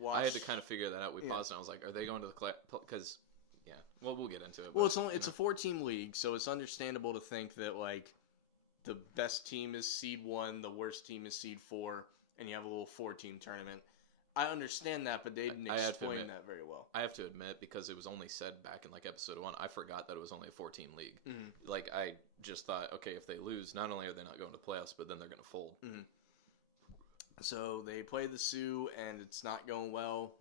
watch, I had to kind of figure that out. We paused and I was like, are they going to the because yeah. Well, we'll get into it. Well, it's a 4-team league, so it's understandable to think that the best team is seed 1, the worst team is seed 4, and you have a little 4-team tournament. I understand that, but they didn't explain that very well. I have to admit, because it was only said back in episode 1, I forgot that it was only a 4-team league. Mm-hmm. I just thought, okay, if they lose, not only are they not going to playoffs, but then they're going to fold. Mm-hmm. So they play the Sioux, and it's not going well.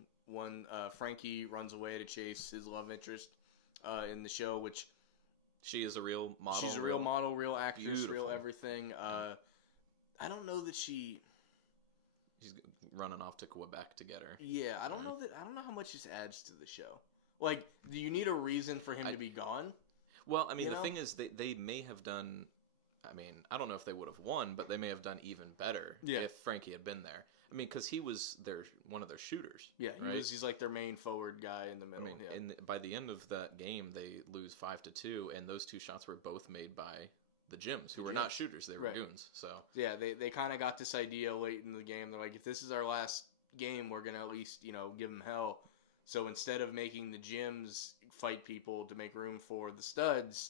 Frankie runs away to chase his love interest in the show, which she is a real model. She's a real model, real actress, beautiful. Real everything. I don't know that She's running off to Quebec to get her. Yeah, I don't know how much this adds to the show. Like, do you need a reason for him to be gone? Well, I mean, the thing is, they may have done. I mean, I don't know if they would have won, but they may have done even better if Frankie had been there. I mean, because he was one of their shooters. Yeah, right? He's like their main forward guy in the middle. I mean, by the end of that game, they lose 5-2, and those two shots were both made by the Gyms, who were not shooters; they were goons. So yeah, they kind of got this idea late in the game. They're like, if this is our last game, we're gonna at least give them hell. So instead of making the Gyms fight people to make room for the studs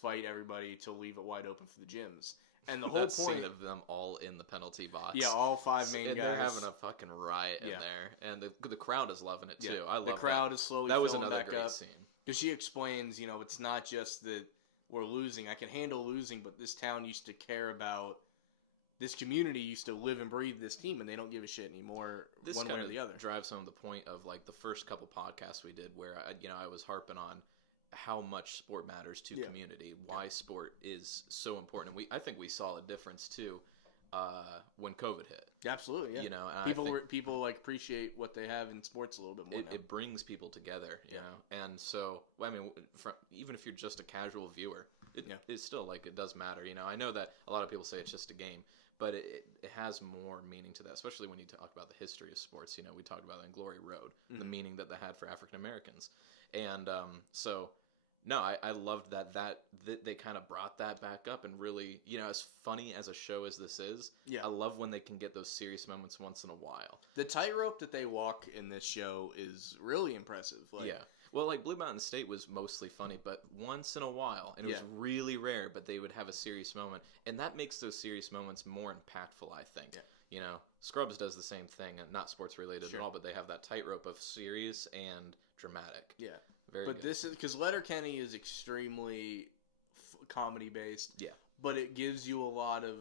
fight everybody to leave it wide open for the Gyms. And the whole point scene of them all in the penalty box. Yeah, all 5 main guys. And they're having a fucking riot in there. And the crowd is loving it, too. Yeah, I love the crowd is slowly that was filling another back great up. scene. Because she explains, it's not just that we're losing. I can handle losing, but this town used to care about... This community used to live and breathe this team, and they don't give a shit anymore one way or the other. This drives home the point of, like, the first couple podcasts we did where, I was harping on how much sport matters to community, why sport is so important. I think we saw a difference too when COVID hit. Absolutely, yeah. And people like appreciate what they have in sports a little bit more. It brings people together, you know. And so, I mean, even if you're just a casual viewer, it's still like it does matter. I know that a lot of people say it's just a game, but it has more meaning to that, especially when you talk about the history of sports. We talked about that in Glory Road, the meaning that they had for African Americans. And so, no, I loved that they kind of brought that back up and really, as funny as a show as this is, I love when they can get those serious moments once in a while. The tightrope that they walk in this show is really impressive. Well, like Blue Mountain State was mostly funny, but once in a while, and it was really rare, but they would have a serious moment, and that makes those serious moments more impactful, I think. Yeah. Scrubs does the same thing, not sports related at all, but they have that tightrope of serious and dramatic. Yeah. Very but good. This is because Letterkenny is extremely comedy based. Yeah. But it gives you a lot of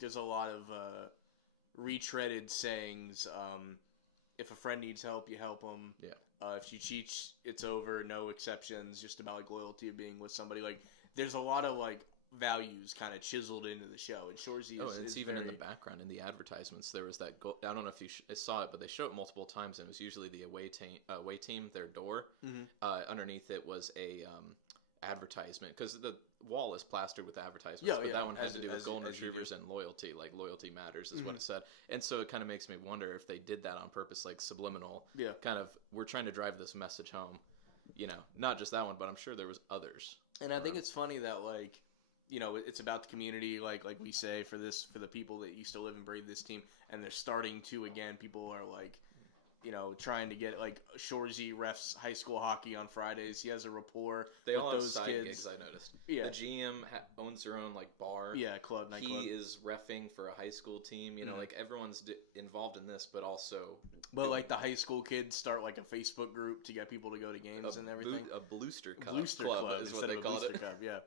there's a lot of retreaded sayings. If a friend needs help, you help them. Yeah. If you cheat, it's over. No exceptions. Just about loyalty of being with somebody. There's a lot of values kind of chiseled into the show. And Shoresy it's even in the background in the advertisements. There was that goal. I don't know if you saw it, but they show it multiple times, and it was usually the away team, their door. Mm-hmm. Underneath it was a advertisement because the wall is plastered with advertisements. But that one had to do with golden retrievers and loyalty. Loyalty matters is what it said. And so it kind of makes me wonder if they did that on purpose, subliminal. Yeah. Kind of, we're trying to drive this message home. Not just that one, but I'm sure there was others. And I think it's funny that it's about the community, like we say, for the people that used to live and breathe this team, and they're starting to again. People are trying to get Shoresy refs high school hockey on Fridays. He has a rapport with all those have side kids. Gigs, I noticed. Yeah, the GM owns their own bar. Yeah, club. He is reffing for a high school team. Everyone's involved in this, but also. But the high school kids start a Facebook group to get people to go to games and everything. A Blooster Club. Blooster Club is what they call it. Club, yeah.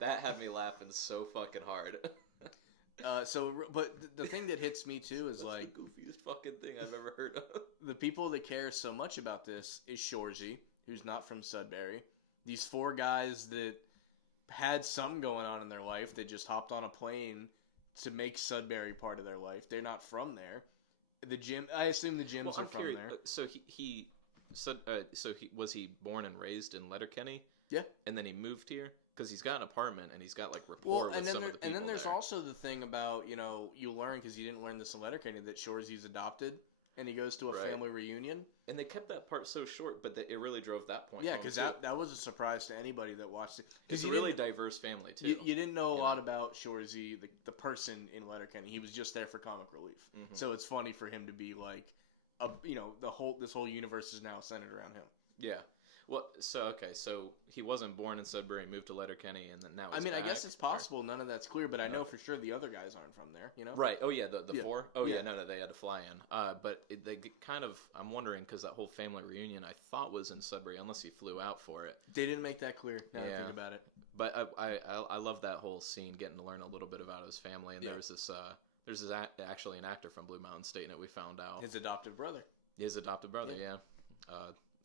That had me laughing so fucking hard. But the thing that hits me too is the goofiest fucking thing I've ever heard of. The people that care so much about this is Shoresy, who's not from Sudbury. These 4 guys that had something going on in their life that just hopped on a plane to make Sudbury part of their life. They're not from there. I assume the Gyms are from there. So was he born and raised in Letterkenny? Yeah. And then he moved here? Because he's got an apartment and he's got rapport with some of the people. And then there's also the thing about, you learn, because you didn't learn this in Letterkenny, that Shoresy's adopted and he goes to a family reunion. And they kept that part so short, but it really drove that point. Yeah, because that was a surprise to anybody that watched it. It's a really diverse family, too. You didn't know a lot about Shoresy, the person in Letterkenny. He was just there for comic relief. Mm-hmm. So it's funny for him to be this whole universe is now centered around him. Yeah. Well, so he wasn't born in Sudbury, moved to Letterkenny, and then now he's back, I guess it's possible. None of that's clear, but I know for sure the other guys aren't from there, Right. Oh, yeah, the 4? Oh, yeah, no, they had to fly in. But they kind of, I'm wondering, because that whole family reunion I thought was in Sudbury, unless he flew out for it. They didn't make that clear, now I think about it. But I love that whole scene, getting to learn a little bit about his family, and there's actually an actor from Blue Mountain State in it, we found out. His adopted brother, yeah.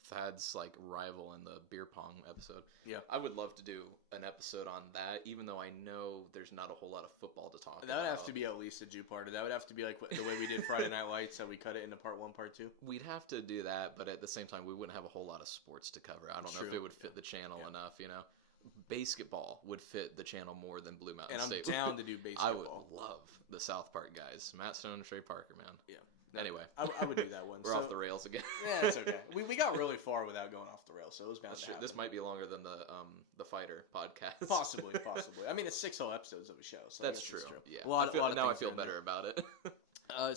Thad's like rival in the beer pong episode. Yeah. I would love to do an episode on that, even though I know there's not a whole lot of football to talk about. That would have to be at least a two-parter. That would have to be like the way we did Friday Night Lights, how we cut it into part 1, part 2. We'd have to do that, but at the same time, we wouldn't have a whole lot of sports to cover. I don't know if it would fit the channel enough, you know. Basketball would fit the channel more than Blue Mountain State. And I'm down to do basketball. I would love the South Park guys. Matt Stone and Trey Parker, man. Yeah. Anyway. I would do that one. We're off the rails again. Yeah, it's okay. We got really far without going off the rails, so it was bound to happen. This might be longer than the Fighter podcast. Possibly. I mean, it's 6 whole episodes of a show, so that's true. Yeah. I feel better about it.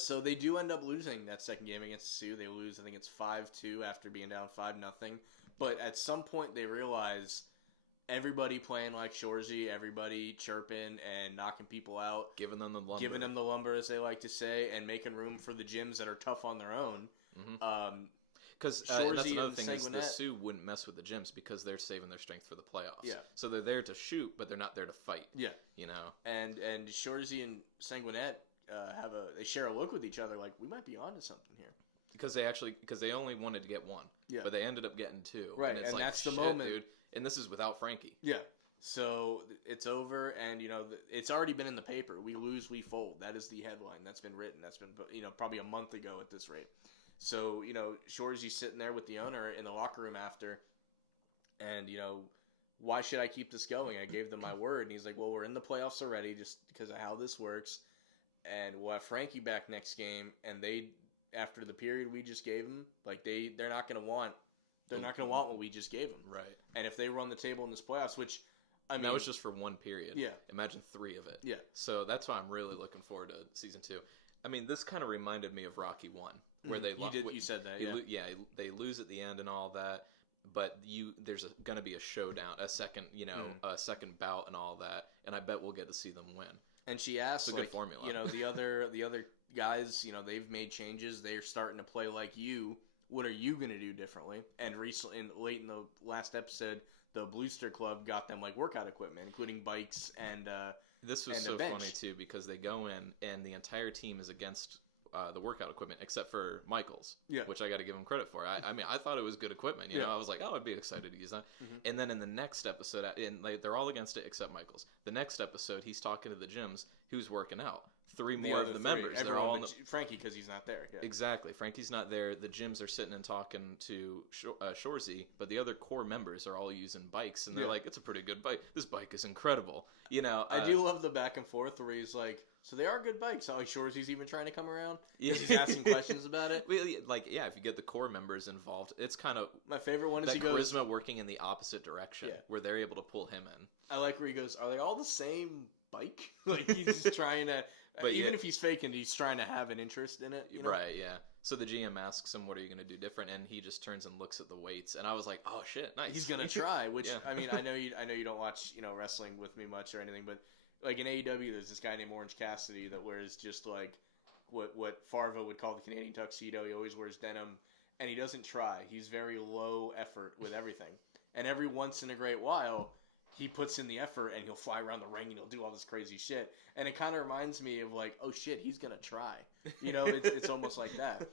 So they do end up losing that second game against Sioux. They lose, I think it's 5-2 after being down 5-0. But at some point they realize everybody playing like Shoresy, everybody chirping and knocking people out. Giving them the lumber, as they like to say, and making room for the gyms that are tough on their own. Because that's another thing is the Sioux wouldn't mess with the gyms because they're saving their strength for the playoffs. Yeah. So they're there to shoot, but they're not there to fight. Yeah. You know? And Shoresy and Sanguinet they share a look with each other like, we might be onto something here. Because they only wanted to get one. Yeah. But they ended up getting 2. Right, and, it's that's the moment. Dude. And this is without Frankie. Yeah. So it's over, and it's already been in the paper. We lose, we fold. That is the headline that's been written. That's been probably a month ago at this rate. So Shoresy's sitting there with the owner in the locker room after, and why should I keep this going? I gave them my word, and he's like, well, we're in the playoffs already, just because of how this works, and we'll have Frankie back next game, and they after the period we just gave them, like they're not going to want. They're not going to want what we just gave them. Right. And if they run the table in this playoffs, which, I mean... That was just for one period. Yeah. Imagine 3 of it. Yeah. So that's why I'm really looking forward to Season 2. I mean, this kind of reminded me of Rocky 1, where they... You said that, yeah. They lose at the end and all that, but there's going to be a showdown, a second, a second bout and all that, and I bet we'll get to see them win. And she asked, it's a good formula. The other guys, they've made changes. They're starting to play like you. What are you going to do differently? And recently, late in the last episode, the Bluester Club got them like workout equipment, including bikes and this was so funny too because they go in and the entire team is against the workout equipment except for Michael's, which I got to give him credit for. I mean, I thought it was good equipment. You know, I was like, oh, I'd be excited to use that. Mm-hmm. And then in the next episode, they're all against it except Michael's. The next episode, he's talking to the gyms who's working out. 3 more of the members. They're all Frankie because he's not there. Yeah. Exactly. Frankie's not there. The gyms are sitting and talking to Shoresy, but the other core members are all using bikes, and they're like, "It's a pretty good bike. This bike is incredible." I do love the back and forth where he's like, "So they are good bikes." Oh, Shoresy's even trying to come around. Yeah, he's asking questions about it. Well, if you get the core members involved, it's kind of my favorite one. Is that charisma working in the opposite direction, where they're able to pull him in. I like where he goes, "Are they all the same bike?" Like he's just trying to. But even if he's faking, he's trying to have an interest in it. Right, yeah. So the GM asks him, what are you going to do different? And he just turns and looks at the weights. And I was like, oh, shit, nice. He's going to try, which, I mean, I know you don't watch, wrestling with me much or anything, but, like, in AEW, there's this guy named Orange Cassidy that wears just, like, what Farva would call the Canadian tuxedo. He always wears denim, and he doesn't try. He's very low effort with everything. And every once in a great while... he puts in the effort and he'll fly around the ring and he'll do all this crazy shit. And it kind of reminds me of like, oh shit, he's going to try. It's almost like that.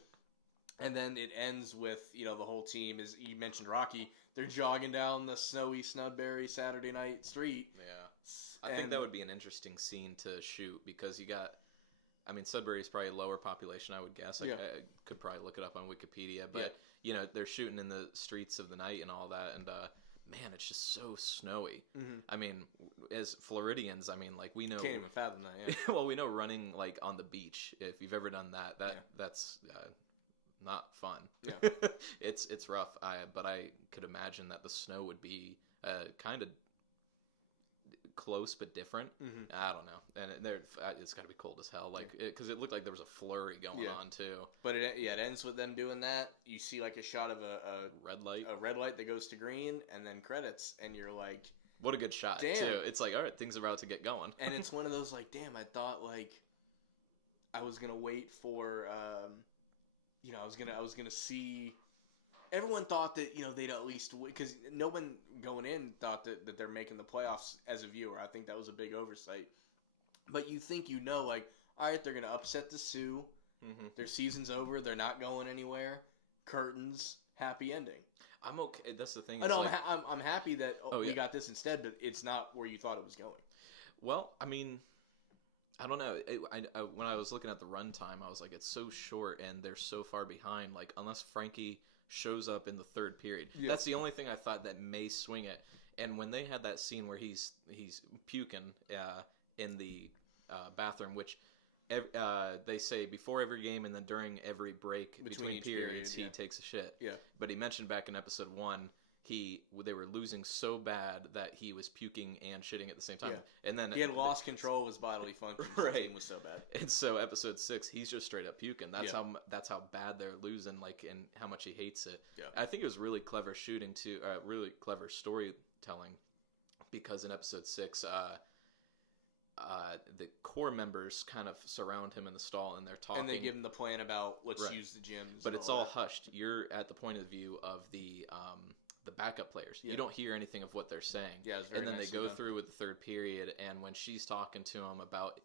And then it ends with, the whole team is, you mentioned Rocky, they're jogging down the snowy Snudberry Saturday night street. Yeah. I think that would be an interesting scene to shoot because you got, Sudbury is probably a lower population, I would guess. I could probably look it up on Wikipedia, but they're shooting in the streets of the night and all that. And, man, it's just so snowy. Mm-hmm. I mean, as Floridians, we know... Can't even fathom that, yeah. Well, we know running, on the beach, if you've ever done that's not fun. Yeah. It's rough, but I could imagine that the snow would be kind of close but different. Mm-hmm. I don't know. And it's got to be cold as hell, because it looked like there was a flurry going on, too. But it ends with them doing that. You see, a shot of a red light. A red light that goes to green, and then credits, and you're like... What a good shot, damn. Too. It's like, all right, things are about to get going. And it's one of those, damn, I thought, I was going to wait for, I was going to see... Everyone thought that, they'd at least... Because no one going in thought that they're making the playoffs as a viewer. I think that was a big oversight. But you think all right, they're going to upset the Sioux. Mm-hmm. Their season's over. They're not going anywhere. Curtains. Happy ending. I'm okay. That's the thing. I know, I'm happy that we yeah. got this instead, but it's not where you thought it was going. Well, I mean, I don't know. When I was looking at the runtime, I was like, it's so short and they're so far behind. Like, unless Frankie shows up in the third period, that's the only thing I thought that may swing it. And when they had that scene where he's puking in the bathroom, which they say before every game and then during every break between periods, he takes a shit. Yeah. But he mentioned back in episode 1, they were losing so bad that he was puking and shitting at the same time. Yeah. And then he had lost control of his bodily functions. Right. The team was so bad. And so episode 6, he's just straight up puking. That's how bad they're losing, like, and how much he hates it. Yeah. I think it was really clever shooting too, really clever storytelling, because in episode 6, the core members kind of surround him in the stall and they're talking. And they give him the plan about let's use the gyms. But it's all hushed. You're at the point of view of the backup players. You don't hear anything of what they're saying. Yeah, and then they go through with the third period, and when she's talking to him about,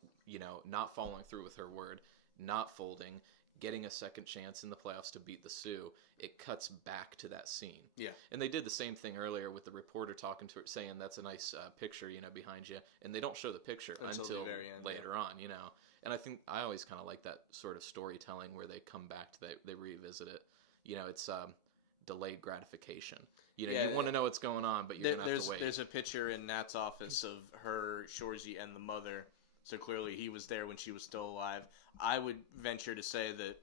not following through with her word, not folding, getting a second chance in the playoffs to beat the Sioux, it cuts back to that scene. Yeah. And they did the same thing earlier with the reporter talking to her, saying that's a nice picture, behind you. And they don't show the picture until the very end, later on, And I think I always kind of like that sort of storytelling where they come back to they revisit it. It's delayed gratification. You want to know what's going on, but you're going to have to wait. There's a picture in Nat's office of her, Shoresy, and the mother. So clearly he was there when she was still alive. I would venture to say that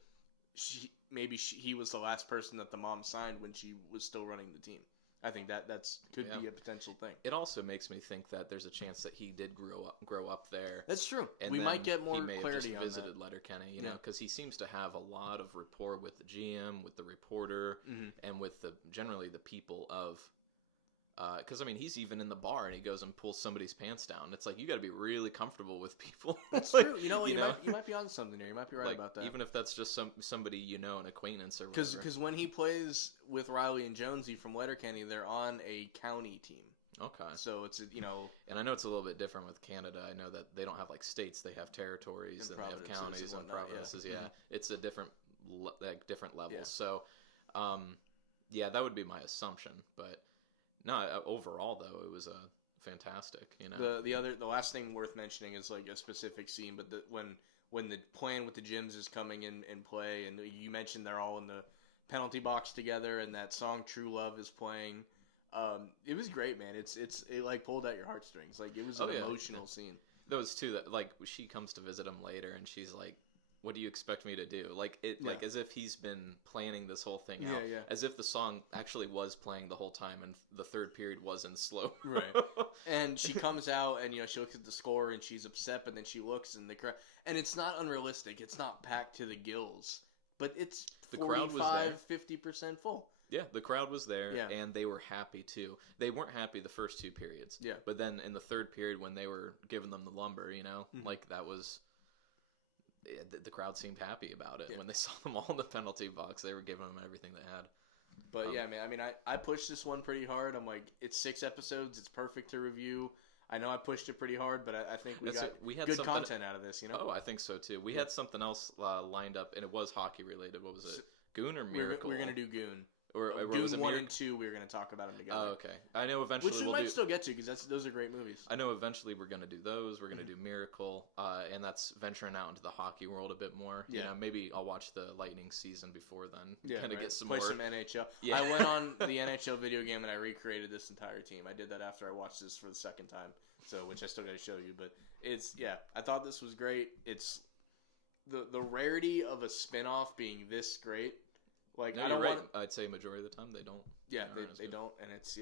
he was the last person that the mom signed when she was still running the team. I think that's could be a potential thing. It also makes me think that there's a chance that he did grow up there. That's true. And we might get more clarity on that. He may have just visited Letterkenny, because he seems to have a lot of rapport with the GM, with the reporter, and with generally the people of. Because he's even in the bar and he goes and pulls somebody's pants down. It's like you got to be really comfortable with people. That's true. You might be on something there. You might be right about that. Even if that's just somebody an acquaintance or whatever. Because when he plays with Riley and Jonesy from Letterkenny, they're on a county team. Okay. So it's And I know it's a little bit different with Canada. I know that they don't have like states; they have territories and they have counties and provinces. Yeah, it's a different levels. Yeah. So, that would be my assumption, but. No, overall though it was fantastic. The last thing worth mentioning is like a specific scene, but when the plan with the gyms is coming in play, and you mentioned they're all in the penalty box together, and that song "True Love" is playing. It was great, man. It like pulled at your heartstrings. Like it was an emotional scene. Those two that like she comes to visit him later, and she's like, what do you expect me to do? Like like as if he's been planning this whole thing out. Yeah. As if the song actually was playing the whole time and the third period wasn't slow. Right. And she comes out and she looks at the score and she's upset, but then she looks and the crowd, and it's not unrealistic. It's not packed to the gills, but it's 45-50% full. Yeah, the crowd was there, and they were happy too. They weren't happy the first two periods. Yeah. But then in the third period when they were giving them the lumber, like that was. The crowd seemed happy about it when they saw them all in the penalty box. They were giving them everything they had. But man, I pushed this one pretty hard. I'm like, it's 6 episodes. It's perfect to review. I know I pushed it pretty hard, but I think we had good content out of this. Oh, I think so too. We had something else lined up, and it was hockey related. What was it? Goon or Miracle? We're gonna do Goon. Or Goon 1 and 2, we were going to talk about them together. Oh, okay. I know eventually Which we might still get to, because those are great movies. I know eventually we're going to do those. We're going to do Miracle, and that's venturing out into the hockey world a bit more. Yeah. Maybe I'll watch the Lightning season before then. Yeah, kind of get some Play more. Some NHL. Yeah. I went on the NHL video game, and I recreated this entire team. I did that after I watched this for the second time, which I still got to show you. But I thought this was great. It's the rarity of a spinoff being this great. Like, no, you're right. I'd say majority of the time they don't. Yeah, they don't, and it's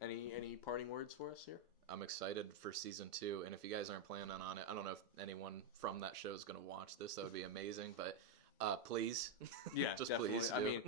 Any parting words for us here? I'm excited for season 2, and if you guys aren't planning on it, I don't know if anyone from that show is going to watch this. That would be amazing, but please, just definitely. Please. I mean,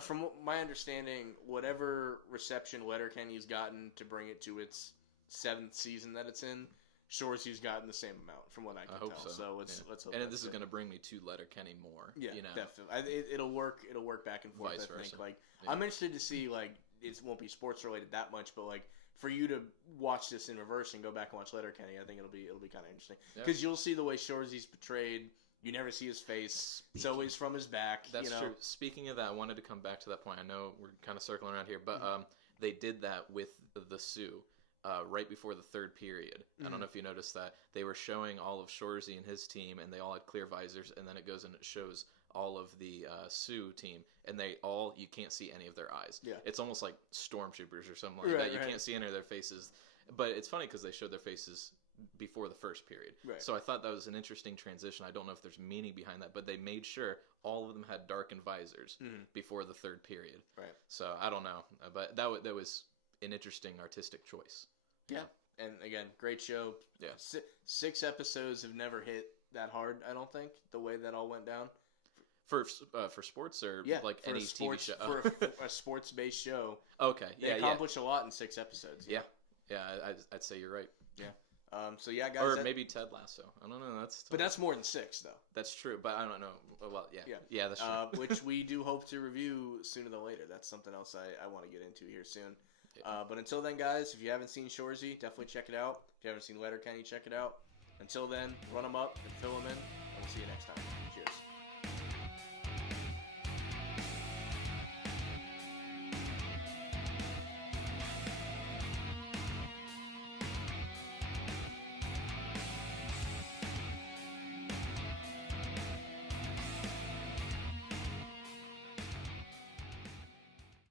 from my understanding, whatever reception Letterkenny's gotten to bring it to its 7th season that it's in, Shoresy's gotten the same amount, from what I can tell. So let's hope. And this is going to bring me to Letterkenny more. Yeah, definitely. It'll work back and forth. Vice I think. versa. Like, I'm interested to see, like, it won't be sports related that much, but like for you to watch this in reverse and go back and watch Letterkenny, I think it'll be kind of interesting because you'll see the way Shoresy's portrayed. You never see his face. It's always from his back. That's true. Speaking of that, I wanted to come back to that point. I know we're kind of circling around here, but they did that with the Sioux right before the third period. I don't know if you noticed that. They were showing all of Shoresy and his team, and they all had clear visors, and then it goes and it shows all of the Sioux team, and you can't see any of their eyes. Yeah. It's almost like stormtroopers or something like that. You can't see any of their faces. But it's funny because they showed their faces before the first period. Right. So I thought that was an interesting transition. I don't know if there's meaning behind that, but they made sure all of them had darkened visors before the third period. Right. So I don't know, but that was an interesting artistic choice. Yeah. And again, great show. Yeah. 6 episodes have never hit that hard, I don't think, the way that all went down. For sports or like any TV show? For a sports-based show. Okay. They accomplished a lot in 6 episodes. Yeah. Yeah, I'd say you're right. Yeah. So yeah, guys. Or maybe Ted Lasso. I don't know. But that's more than 6, though. That's true. But I don't know. Well, yeah, that's true. Which we do hope to review sooner than later. That's something else I want to get into here soon. Yeah. But until then, guys, if you haven't seen Shoresy, definitely check it out. If you haven't seen Letterkenny, check it out. Until then, run them up and fill them in. And we'll see you next time.